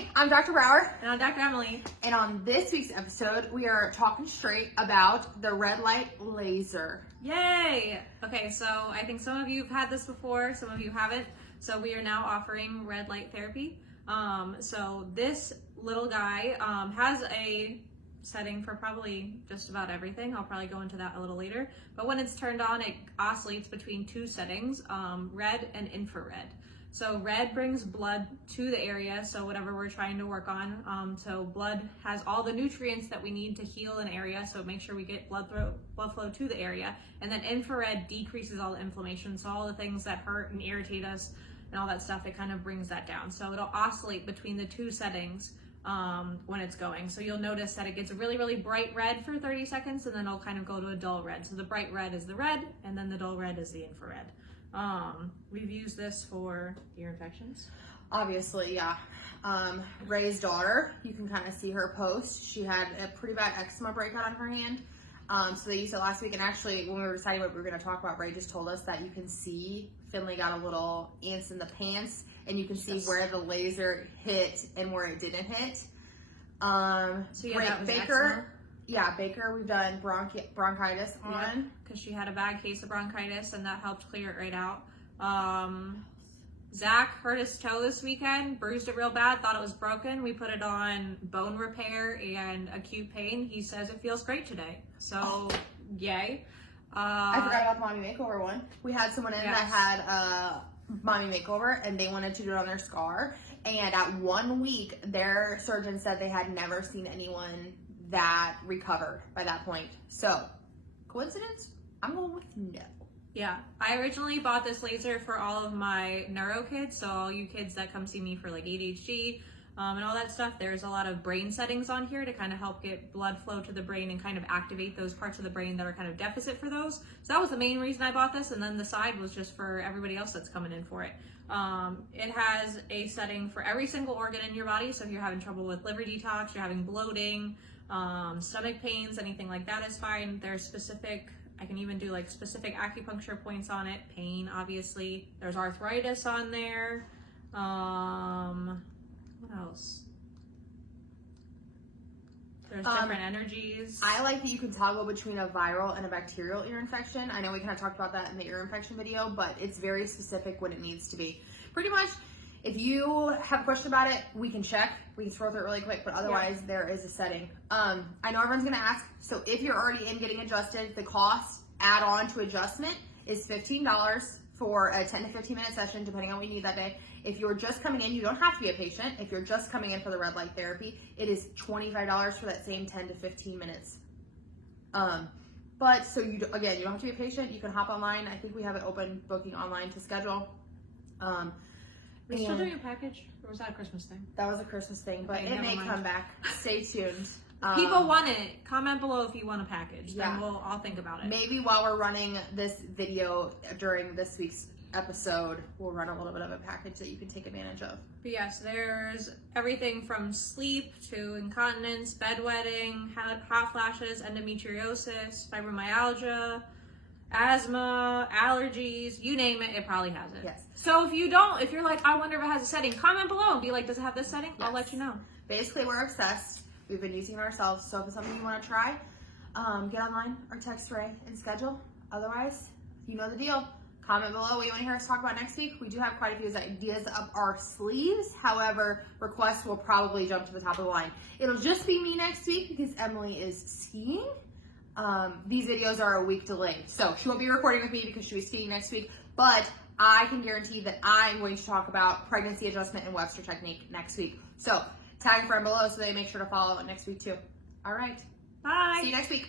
Hey, I'm Dr. Brower. And I'm Dr. Emily. And on this week's episode, we are talking straight about the red light laser. Yay! Okay, so I think some of you have had this before, some of you haven't. So we are now offering red light therapy. So this little guy has a setting for probably just about everything. I'll probably go into that a little later. But when it's turned on, it oscillates between two settings, red and infrared. So red brings blood to the area, so whatever we're trying to work on. So blood has all the nutrients that we need to heal an area, so make sure we get blood flow to the area. And then infrared decreases all the inflammation, so all the things that hurt and irritate us and all that stuff, it kind of brings that down. So it'll oscillate between the two settings when it's going. So you'll notice that it gets a really, really bright red for 30 seconds, and then it'll kind of go to a dull red. So the bright red is the red, and then the dull red is the infrared. We've used this for ear infections. Obviously, yeah. Ray's daughter, you can kind of see her post. She had a pretty bad eczema breakout on her hand. So they used it last week, and actually when we were deciding what we were going to talk about, Ray just told us that you can see Finley got a little ants in the pants, and you can see where the laser hit and where it didn't hit. So yeah, that was Baker. eczema. Yeah, Baker, we've done bronchitis on. Because she had a bad case of bronchitis, and that helped clear it right out. Zach hurt his toe this weekend, bruised it real bad, thought it was broken. We put it on bone repair and acute pain. He says it feels great today. So, yay. I forgot about the mommy makeover one. We had someone in that had a mommy makeover, and they wanted to do it on their scar. And at 1 week, their surgeon said they had never seen anyone that recovered by that point. So, coincidence? I'm going with no. Yeah, I originally bought this laser for all of my neuro kids, so all you kids that come see me for like ADHD and all that stuff. There's a lot of brain settings on here to kind of help get blood flow to the brain and kind of activate those parts of the brain that are kind of deficit for those. So that was the main reason I bought this, and then the side was just for everybody else that's coming in for it. It has a setting for every single organ in your body, so if you're having trouble with liver detox, you're having bloating, stomach pains, anything like that is fine. There's specific, I can even do like specific acupuncture points on it. Pain, obviously. There's arthritis on there. What else? There's different energies. I like that you can toggle between a viral and a bacterial ear infection. I know we kind of talked about that in the ear infection video, but it's very specific when it needs to be. Pretty much, if you have a question about it, we can check. We can scroll through it really quick, but otherwise there is a setting. I know everyone's gonna ask, so if you're already in getting adjusted, the cost add-on to adjustment is $15 for a 10 to 15 minute session, depending on what you need that day. If you're just coming in, you don't have to be a patient. If you're just coming in for the red light therapy, it is $25 for that same 10 to 15 minutes. But so you don't have to be a patient. You can hop online. I think we have it open booking online to schedule. Are we still doing a package, or was that a Christmas thing? That was a Christmas thing, but Okay, it may come back. Stay tuned. People want it. Comment below if you want a package. Yeah. Then I'll think about it. Maybe while we're running this video during this week's episode, we'll run a little bit of a package that you can take advantage of. But yes, there's everything from sleep to incontinence, bedwetting, hot flashes, endometriosis, fibromyalgia, asthma, allergies, you name it, it probably has it. Yes. So if you're like, I wonder if it has a setting, comment below and be like, does it have this setting? Yes. I'll let you know. Basically, we're obsessed. We've been using it ourselves. So if it's something you want to try, get online or text Ray and schedule. Otherwise, you know the deal. Comment below what you want to hear us talk about next week. We do have quite a few ideas up our sleeves. However, requests will probably jump to the top of the line. It'll just be me next week because Emily is skiing. These videos are a week delayed. So she won't be recording with me because she'll be skiing next week. But I can guarantee that I'm going to talk about pregnancy adjustment and Webster technique next week. So tag a friend below so they make sure to follow it next week too. All right. Bye. See you next week.